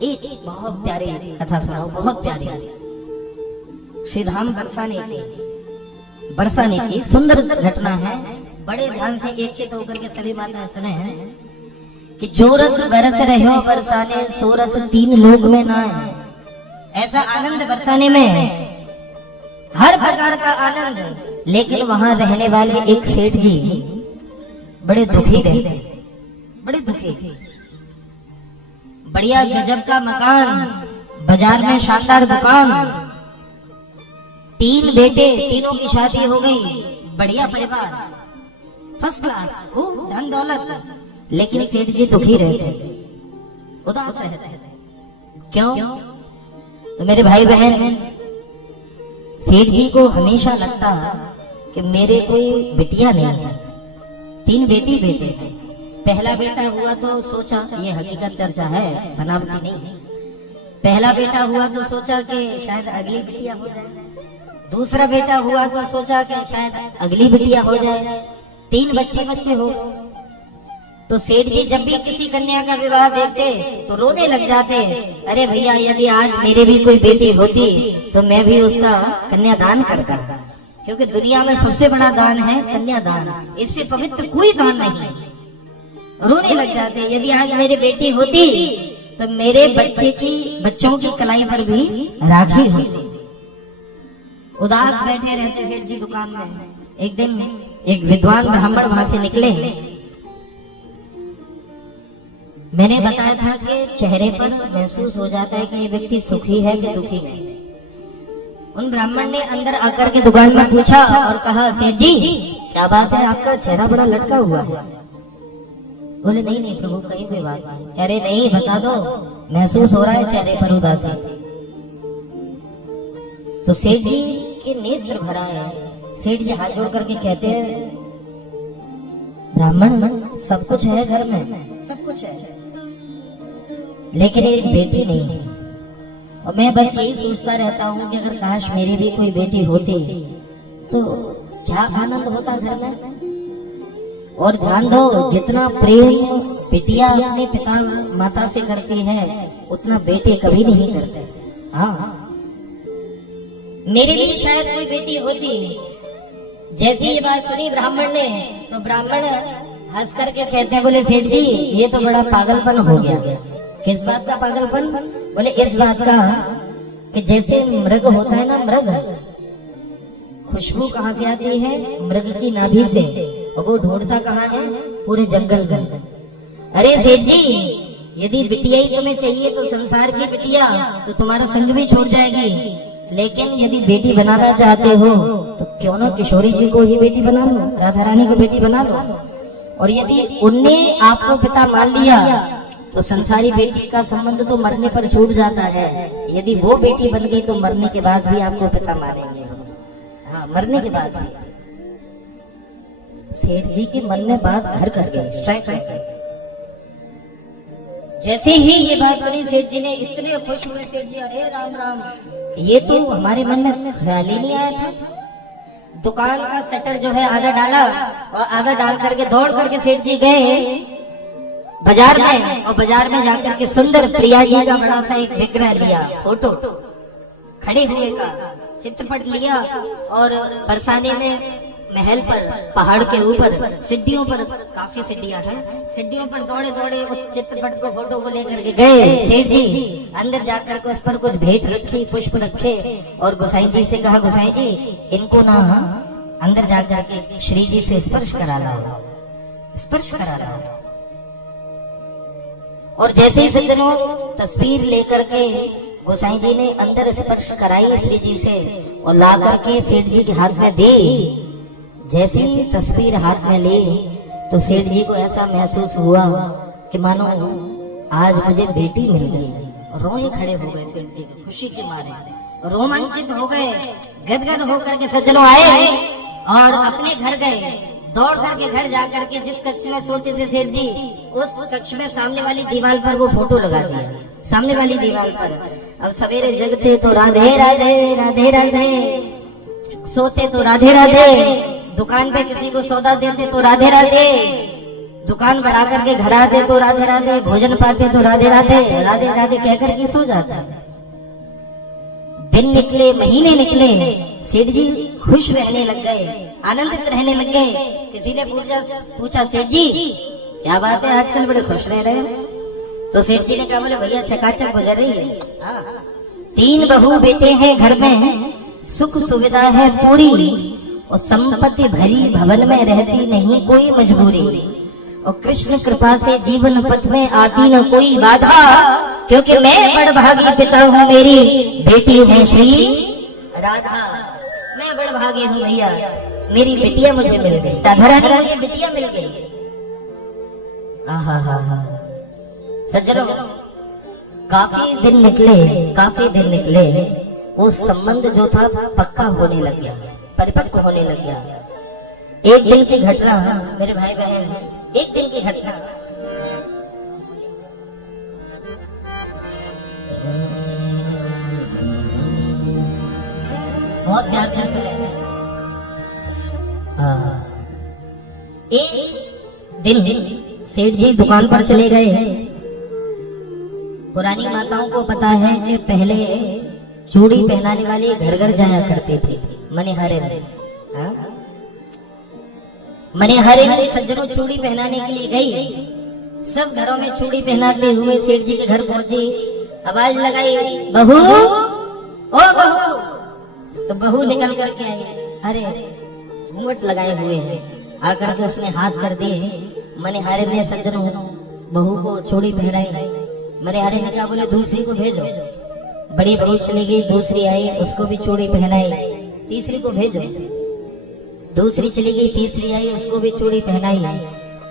एक बहुत प्यारी कथा सुनाओ, बहुत प्यारी। श्री धाम बरसाने की सुंदर घटना है। बड़े ध्यान से एक चित होकर के सभी बातें सुने हैं कि जो रस बरस रहे हो बरसाने, सो रस तीन लोग में ना है। ऐसा आनंद बरसाने में है, हर प्रकार का आनंद। लेकिन वहां रहने वाले एक सेठ जी बड़े दुखी रहते, बड़े दुखी। बढ़िया गजब का मकान, बाजार में शानदार दुकान, तीन बेटे, तीनों की शादी हो गई, बढ़िया परिवार, फर्स्ट क्लास, खूब धन दौलत। लेकिन सेठ जी दुखी रहते, उदास रहते। क्यों? तो मेरे भाई बहन, सेठ जी को हमेशा लगता कि मेरे कोई बिटिया नहीं है। तीन बेटे हैं। पहला बेटा हुआ तो सोचा, ये हकीकत चर्चा है, बनावटी नहीं। पहला बेटा हुआ तो सोचा कि शायद अगली बिटिया हो जाए। दूसरा बेटा हुआ तो सोचा कि शायद अगली बिटिया हो जाए। तीन बच्चे हो। तो सेठ जी जब भी किसी कन्या का विवाह देखते तो रोने लग जाते। अरे भैया, यदि आज मेरे भी कोई बेटी होती तो मैं भी उसका कन्यादान करता, क्योंकि दुनिया में सबसे बड़ा दान है कन्यादान, इससे पवित्र कोई दान नहीं। रोने लग जाते, यदि आज मेरी बेटी होती तो मेरे बच्चों की कलाई पर भी राखी होती। उदास बैठे रहते सेठ जी दुकान में। एक दिन एक विद्वान ब्राह्मण वहां से निकले। मैंने बताया था कि चेहरे पर महसूस हो जाता है कि ये व्यक्ति सुखी है कि दुखी है। उन ब्राह्मण ने अंदर आकर के दुकान में पूछा और कहा, सेठ जी क्या बात है, आपका चेहरा बड़ा लटका हुआ है। बोले, नहीं प्रभु, कहीं कोई बात नहीं। कह रहे, नहीं, बता दो, महसूस हो रहा है चेहरे पर उदासी। तो सेठ जी के नेत्र भरा है। सेठ जी हाथ जोड़ करके कहते हैं, ब्राह्मण, सब कुछ है घर में, सब कुछ है, लेकिन एक बेटी नहीं है। और मैं बस यही सोचता रहता हूँ कि अगर काश मेरी भी कोई बेटी होती तो क्या आनंद होता घर में। और ध्यान दो, जितना प्रेम बिटिया अपने पिता माता से करती है उतना बेटे कभी नहीं करते। हाँ, मेरे लिए शायद कोई बेटी होती। जैसे ये बात सुनी ब्राह्मण ने तो ब्राह्मण हंस करके कहते हैं, बोले, सेठ जी ये तो बड़ा पागलपन हो गया। किस बात का पागलपन? बोले, इस बात का कि जैसे मृग होता है ना, मृग, खुशबू कहाँ से आती है? मृग की नाभि से, और वो ढूंढता कहाँ है? पूरे जंगल में। अरे सेठ जी, यदि बिटिया ही तुम्हें चाहिए तो संसार की बिटिया तो तुम्हारा संग भी छोड़ जाएगी, लेकिन यदि बेटी बनाना चाहते हो तो क्यों ना किशोरी जी को ही बेटी बना लो, राधा रानी को बेटी बना लो। और यदि उनने आपको पिता मान लिया तो संसारी बेटी का संबंध तो मरने पर छूट जाता है। यदि वो बेटी बन गई तो मरने के बाद भी आपको पिता मानेंगे। हाँ, मरने के बाद भी। सेठ जी के मन में बात घर कर गई, स्ट्राइक। जैसे ही ये बात सुनी सेठ जी ने, इतने खुश हुए सेठ जी, अरे राम राम, ये तो हमारे मन में ख्याल ही नहीं आया था। दुकान का शटर जो है आधा डाला और आधा डाल करके दौड़ करके सेठ जी गए बाजार में, और बाजार में जाकर के सुंदर प्रिया जी का बड़ा सा एक विग्रह लिया, फोटो खड़े हुए का चित्रपट लिया, और बरसाने में महल पर, पहाड़ के ऊपर, सीढ़ियों पर, काफी सीढ़ियां हैं, सीढ़ियों पर दौड़े दौड़े उस चित्रपट को, फोटो को लेकर के गए सेठ जी। अंदर जाकर के उस पर कुछ भेंट रखी, पुष्प रखे, और गोसाई जी से कहा, गोसाई जी इनको ना अंदर जाकर के श्री जी से स्पर्श करा लाओ, स्पर्श करा लाओ। और जैसे ही सज्जनों तस्वीर लेकर के गोसाई जी ने अंदर स्पर्श कराई श्री जी से और ला करके सेठ जी के हाथ में दी। जैसे ही तस्वीर हाथ में ली तो सेठ जी को ऐसा महसूस हुआ कि मानो आज मुझे बेटी मिल गई। रोए खड़े हो गए सेठ जी, खुशी के मारे रोमांचित हो गए, गदगद होकर के सज्जनों आए और अपने घर गए। दौड़ करके घर जाकर के जिस कक्ष में सोते थे सेठ जी, उस कक्ष में सामने वाली दीवार पर वो फोटो लगा दिया, सामने वाली दीवार पर। अब सवेरे जगते तो राधे राधे राधे राधे, सोते तो राधे राधे, दुकान पे किसी को सौदा देते तो राधे राधे, दुकान बढ़ा करके घर आते तो राधे राधे, भोजन पाते तो राधे राधे, राधे राधे कहकर के सो जाता है। दिन निकले, महीने निकले, सेठ जी खुश रहने लग गए, आनंदित रहने लग गए। किसी ने पूछा सेठ जी क्या बात है, आजकल बड़े खुश रह रहे हो? तो सेठ जी ने कहा, बोले भैया चकाचक गुजर रही है। 3 बहू बेटे हैं घर में, सुख सुविधा है पूरी, और संपत्ति भरी भवन में रहती नहीं कोई मजबूरी, और कृष्ण कृपा से जीवन पथ में आती न कोई बाधा, क्योंकि मैं बड़भागी पिता हूँ, मेरी बेटी है श्री राधा। मैं बड़भागी हूँ भैया, मेरी बेटियां मुझे मिल गई, राधा रानी मुझे बेटियां मिल गई। आहा सज्जनों, काफी दिन निकले, वो संबंध जो था पक्का होने लग गया, परिपक्व होने लग गया। एक दिन की घटना, मेरे भाई बहन, एक दिन की घटना। बहुत ध्यान से सुने। एक दिन सेठ जी दुकान पर चले गए। पुरानी माताओं को पता है कि पहले चूड़ी पहनाने वाले घर घर जाया करते थे, मनिहारे मनिहारे सज्जनों चूड़ी पहनाने के लिए गई। सब घरों में चूड़ी पहनाते हुए सेठ जी के घर पहुंची, आवाज लगाई, बहू ओ बहू। तो बहू निकल करके आई, अरे घूंघट लगाए हुए हैं, आकर के उसने हाथ कर दिए। मनिहारे ने सज्जनों बहू को चूड़ी पहनाई। मनिहारे ने कहा, बोले दूसरी को भेजो। बड़ी बहू चली गई, दूसरी आई, उसको भी चूड़ी पहनाई। तीसरी को भेजो। दूसरी चली गई, तीसरी आई, उसको भी चूड़ी पहनाई।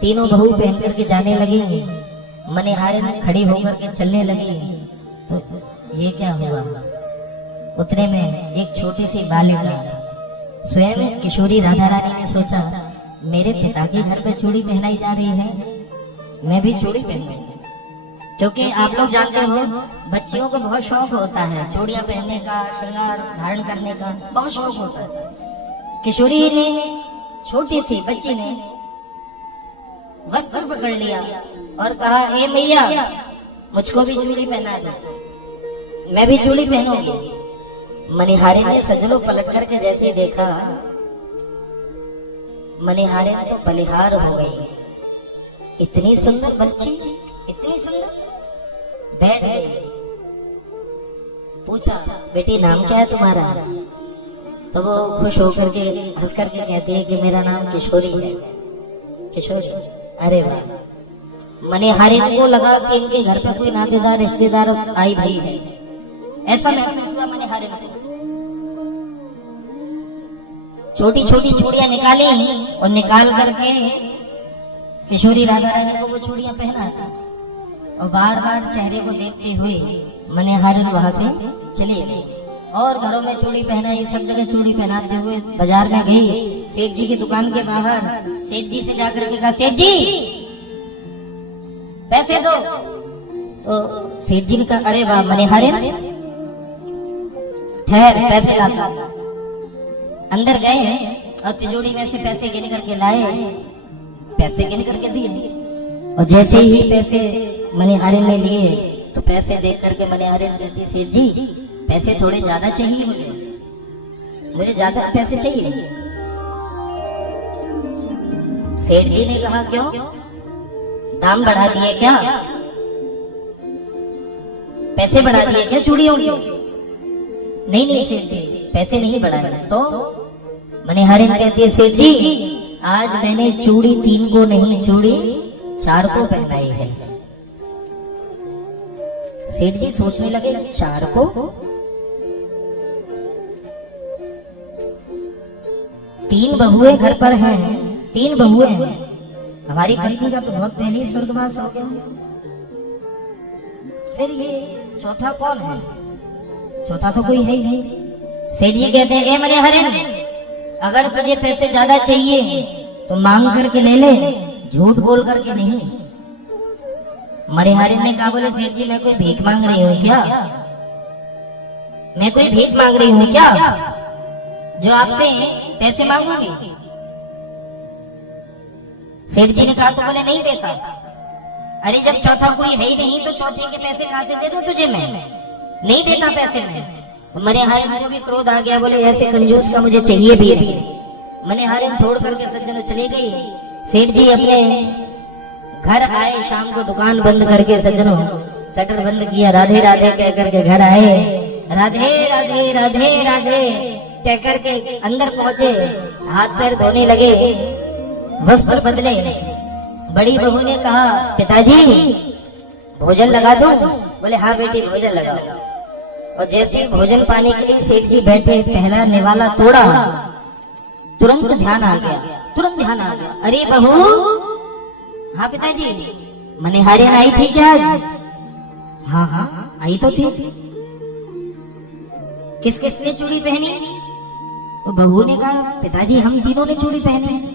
तीनों बहू पहन करके जाने लगी। मनिहारे ने खड़ी होकर के चलने लगी। तो ये क्या हुआ? उतने में एक छोटी सी बालिका, स्वयं किशोरी राधा रानी ने सोचा, मेरे पिता के घर पे चूड़ी पहनाई जा रही है, मैं भी चूड़ी पहनूं। क्योंकि आप लोग जानते हो बच्चियों को बहुत शौक होता है चूड़ियां पहनने का, श्रृंगार धारण करने का बहुत शौक होता है। किशोरी ने, छोटी सी बच्ची ने वस्त्र पकड़ लिया और कहा, ए मैया मुझको भी चूड़ी पहना दो, मैं भी चूड़ी पहनूंगी। मनिहारे ने सज्जनों पलट करके जैसे देखा, मनिहारे तो बलिहार हो गई। इतनी सुंदर बच्ची, इतनी सुंदर, बैठ गई। पूछा, बेटी नाम क्या है तुम्हारा? तो वो खुश होकर के हंस करके कहती है कि मेरा नाम किशोरी है। किशोरी, अरे वाह। मनिहारे को लगा कि इनके घर पे कोई नातेदार रिश्तेदार आई भाई है, ऐसा महसूस हुआ मनिहारे को। छोटी छोटी चूड़ियां निकाली और निकाल करके किशोरी राधा रानी को वो चूड़ियां पहना था, और बार बार चेहरे को देखते हुए मनिहारे वहां से चले गए और घरों में चूड़ी पहनाई, सब जगह चूड़ी पहनाते हुए बाजार में गई। सेठ जी की दुकान के बाहर सेठ जी से जाकर के कहा, सेठ जी पैसे दो। तो सेठ जी ने कहा, अरे वाह मनिहारे, ठहर पैसे लाता। अंदर गए और तिजोरी में से पैसे गिन करके लाए, पैसे गिन करके दिए। और जैसे ही पैसे मनिहारे ने लिए तो पैसे देख करके मनिहारे ने कहती, सेठ जी पैसे थोड़े ज्यादा चाहिए, मुझे ज्यादा पैसे चाहिए। सेठ जी ने कहा, क्यों दाम बढ़ा दिए क्या? पैसे बढ़ा दिए क्या चूड़ियों के? नहीं नहीं सेठ जी, पैसे नहीं बढ़ाए। तो मनिहारे ने कहती है, सेठ जी आज मैंने चूड़ी 3 को नहीं, चूड़ी 4 को पहनाई है। सेठ जी सोचने लगे, 4 को? तीन बहुएं घर पर हैं, 3 बहुएं हैं। हमारी पत्नी का तो बहुत पहले ही स्वर्गवास हो गया, फिर ये चौथा कौन है? चौथा तो कोई है ही नहीं। सेठ जी कहते हैं, ए मनिहारे, अगर तुझे पैसे ज्यादा चाहिए तो मांग करके ले ले, झूठ बोल करके नहीं। मनिहारे ने कहा, बोले सेठ जी मैं कोई भीख मांग रही हूँ क्या? मैं कोई भीख मांग रही हूँ क्या जो आपसे पैसे मांगूंगी? सेठ जी ने कहा तो बोले नहीं देता। अरे जब चौथा कोई है ही नहीं तो चौथे के पैसे कहाँ से दे दूं तुझे, मैं नहीं देता पैसे में। तो मनिहारिन को भी क्रोध आ गया, बोले ऐसे कंजूस का मुझे चाहिए भी नहीं। मनिहारिन छोड़ करके सज्जनों चली गई। सेठ जी अपने घर आए, शाम को दुकान बंद करके सज्जनों शटर बंद किया, राधे राधे कह करके घर आए। राधे राधे राधे राधे कह करके अंदर पहुंचे, हाथ पैर धोने लगे, वस्त्र बदले। बड़ी बहू ने कहा पिताजी भोजन लगा दूं? बोले हाँ बेटी भोजन लगाओ। और जैसे ही भोजन पाने के लिए सेठ जी बैठे, पहला निवाला तोड़ा, तुरंत ध्यान आ गया, तुरंत ध्यान आ गया। अरे बहू, हाँ पिताजी, मनिहारिन आई थी क्या आज? हाँ हाँ आई तो थी। किस किसने चूड़ी पहनी? तो बहू ने कहा पिताजी हम तीनों ने चूड़ी पहनी है।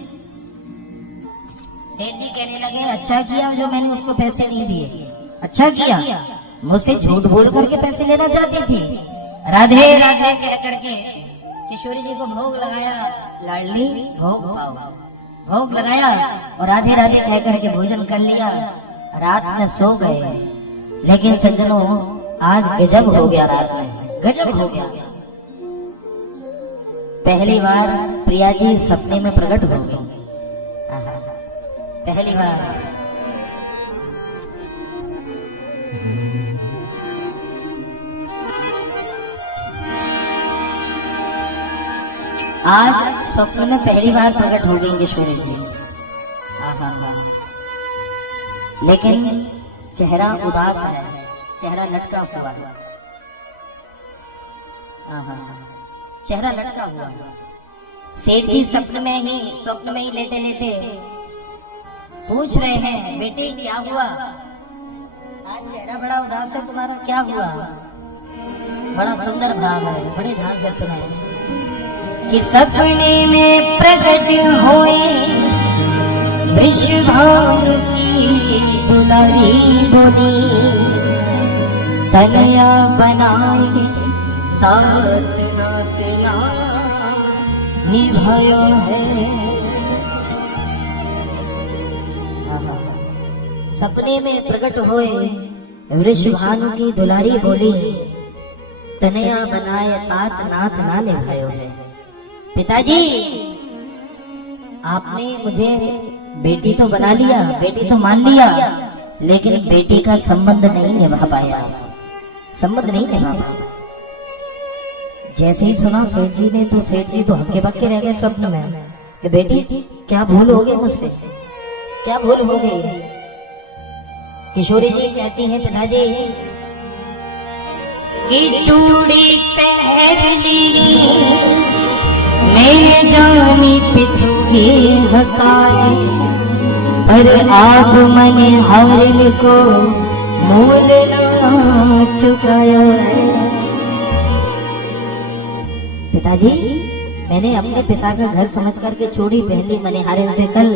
सेठ जी कहने लगे अच्छा किया जो मैंने उसको पैसे नहीं दिए, अच्छा किया, मुझसे झूठ बोल करके पैसे लेना चाहती थी। राधे राधे कह करके किशोरी जी को भोग लगाया, लाडली भोग पाओ, भोग लगाया और राधे राधे कह करके भोजन कर लिया। रात में सो गए, लेकिन सज्जनों आज गजब हो गया, रात में गजब हो गया। पहली बार प्रिया जी सपने में प्रकट हो गई, पहली बार। आज स्वप्न में पहली बार प्रकट हो गई किशोरी जी। लेकिन चेहरा उदास है, चेहरा लटका हुआ है, चेहरा लटका हुआ। सेठ जी स्वप्न में ही लेटे लेटे पूछ रहे हैं बेटी क्या हुआ? आज चेहरा बड़ा उदास है तुम्हारा, क्या हुआ? बड़ा सुंदर भाव है, बड़े ध्यान से सुनाए कि सपने में प्रकट हुए वृषभानु की दुलारी बोली, तनया बनाए तात नातना निभायो है। सपने में प्रकट हुए वृषभानु की दुलारी बोली, तनया बनाए तात नाथ ना निभायो है। पिताजी आपने मुझे बेटी तो बना लिया, बेटी तो मान लिया, लेकिन बेटी का संबंध नहीं निभा पाया, संबंध नहीं निभा पाया। जैसे ही सुना सेठ जी ने तो सेठ जी तो हक्के बक्के रह गए स्वप्न में कि बेटी क्या भूल हो गई मुझसे, क्या भूल हो गई? किशोरी जी कहती हैं पिताजी कि चूड़ी पहन ली मैं जानी पितू की हकाई, पर आप मने हारिन को मूल ना चुकाया है। पिताजी मैंने अपने पिता का घर समझ करके चूड़ी पहन ली मनिहारिन से कल,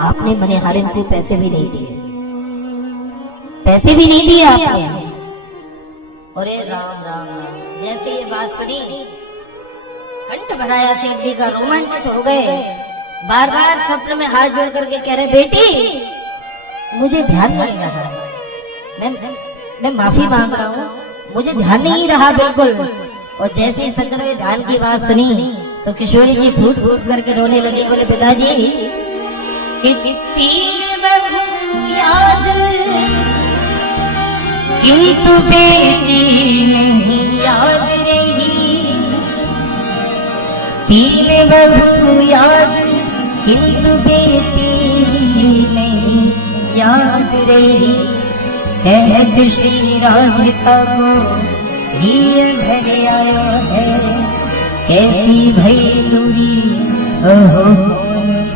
आपने मनिहारिन को पैसे भी नहीं दिए, पैसे भी नहीं दिए आपने। अरे राम राम राम, जैसे ये बात सुनी कंठ भराया सेठ जी का, रोमांचित हो गए। बार बार स्वप्न में हाथ जोड़ करके कह रहे बेटी मुझे ध्यान नहीं रहा, मैं माफी मांग रहा हूँ, मुझे ध्यान नहीं रहा बिल्कुल। और जैसे ही सज्जनों ने ध्यान की बात सुनी तो किशोरी जी फूट फूट करके रोने लगी। बोले पिताजी कितनी याद किंतु बेटी नहीं याद रही, तीन बहु याद किंतु बेटी नहीं याद रही। कहत श्री राधिका को ही घर आया है, कैसी भई दूरी ओहो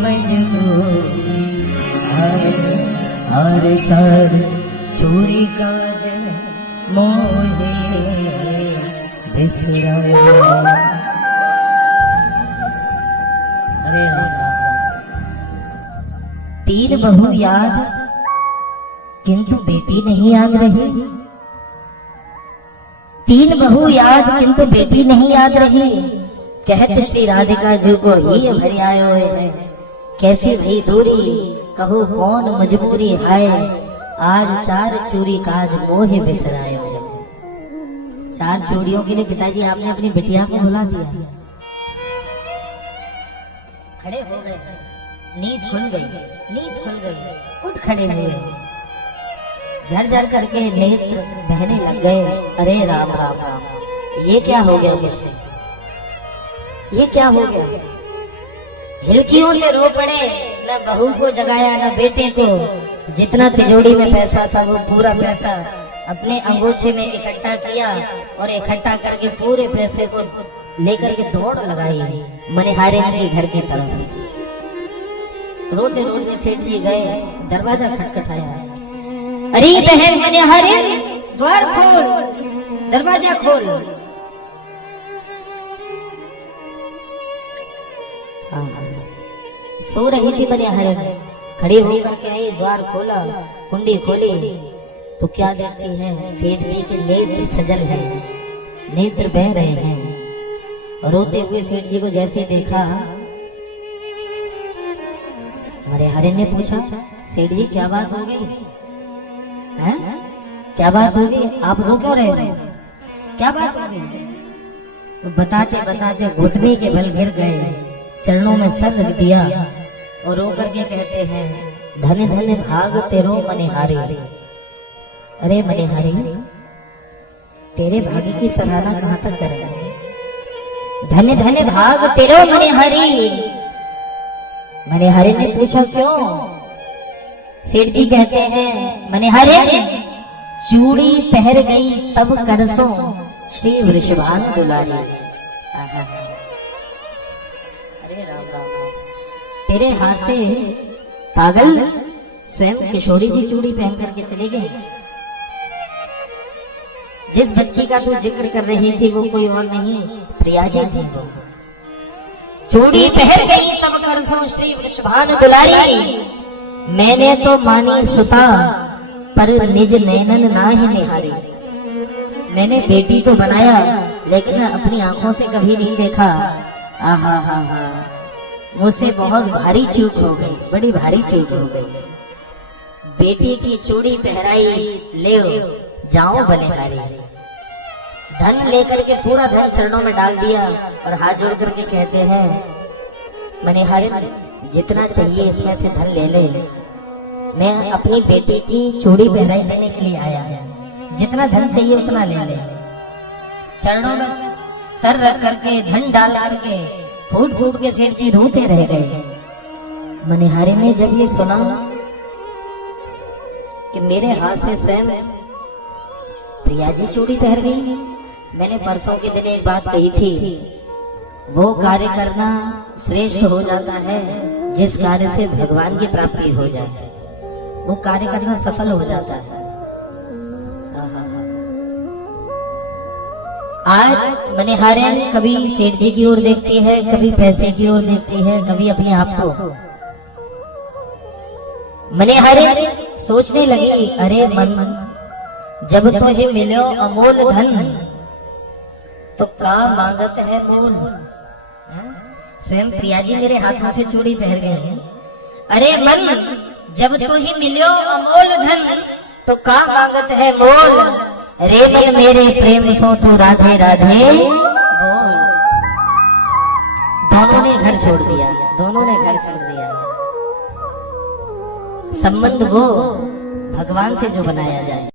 मजबूरी, हर चार चोरी का मोहे बिसराया। अरे तीन बहु याद किंतु बेटी नहीं याद रही, तीन बहु याद किंतु बेटी नहीं याद रही। कहत श्री राधिका जी को ही भर आयो है, कैसी भई दूरी, कहो कौन मजबूरी है, आज 4 चूड़ी काज मोहे बिसरायो। 4 चूड़ियों के लिए पिताजी आपने अपनी बिटिया को बुला दिया। खड़े हो गए, नींद खुल गई, उठ खड़े हुए, झरझर करके नेत्र बहने लग गए। अरे राम राम राम, ये क्या हो गया मुझसे, ये क्या हो गया। हिलकियों से रो पड़े, न बहू को जगाया न बेटे को। जितना तिजोरी में पैसा था वो पूरा पैसा अपने अंगोछे में इकट्ठा किया और इकट्ठा करके पूरे पैसे को लेकर के दौड़ लगाई मनिहारे के घर की तरफ। रोते रोते सेठ जी गए, दरवाजा खटखटाया। अरे बहन मनिहारे, द्वार खोल, दरवाजा खोल। सो रही थी मनिहारे, खड़ी होकर के आई, द्वार खोला, कुंडी खोली तो क्या देखती है, सेठ जी के नेत्र सजल है, नेत्र बह रहे हैं। रोते हुए सेठ जी को जैसे देखा, मनिहारे ने पूछा, सेठ जी क्या बात हो गई है, क्या बात हो गई, आप रो क्यों रहे, क्या बात हो गई। तो बताते बताते घुटने के बल गिर गए, चरणों में सर रख दिया और रो करके कहते हैं, धन्य धन्य भाग तेरो मनिहारी। अरे मनिहारी, तेरे भाग्य की सराहना कहाँ तक करें। धन्य धन्य भाग तेरो मनिहारी। मनिहारी ने पूछा क्यों। सेठ जी कहते हैं, मनिहारी चूड़ी पहर गई तब करसों श्री वृषभान दुलारी। अरे राम राम, तेरे हाथ से पागल स्वयं किशोरी जी चूड़ी पहन करके चली गई। जिस बच्ची का तू जिक्र कर रही थी वो कोई और नहीं, प्रिया जी थी। वो चूड़ी पहन गई तब करसों श्री वृषभान दुलारी। मैंने तो मानी सुता पर निज नैनन ना ही निहारी। मैंने बेटी तो बनाया लेकिन अपनी आंखों से कभी नहीं देखा। आहा हा हा, मुझसे बहुत भारी चूक हो गई, बड़ी भारी चूक हो गई। बेटी की चूड़ी पहराई, ले जाओ बलिहारी। धन लेकर के पूरा धन चरणों में डाल दिया और हाथ जोड़ करके कहते हैं, मनिहारी जितना चाहिए इसमें से धन ले ले, मैं अपनी बेटी की चूड़ी पहराई देने के लिए आया, जितना धन चाहिए उतना ले ले। चरणों में सर रख करके धन डाल करके फूट फूट के सेठ जी रोते रह गए। मनिहारी ने जब ये सुना कि मेरे हाथ से स्वयं प्रिया जी चूड़ी पहन गई, मैंने परसों के दिन एक बात कही थी, वो कार्य करना श्रेष्ठ हो जाता है जिस कार्य से भगवान की प्राप्ति हो जाए, वो कार्य करना सफल हो जाता है। आज मनिहारी कभी सेठ जी की ओर देखती है, कभी पैसे की ओर देखती है, कभी अपने आप को। मनिहारी सोचने लगी, अरे मन जब तो ही मिलो अमोल धन तो का मांगत है मोल। स्वयं प्रिया जी मेरे हाथों से चूड़ी पहन गए हैं। अरे मन जब तो ही मिलो अमोल धन तो का मांगत है मोल। रे मन मेरे प्रेम सो तू राधे राधे बोल। दोनों ने घर छोड़ दिया, दोनों ने घर छोड़ दिया। संबंध वो भगवान से जो बनाया जाए।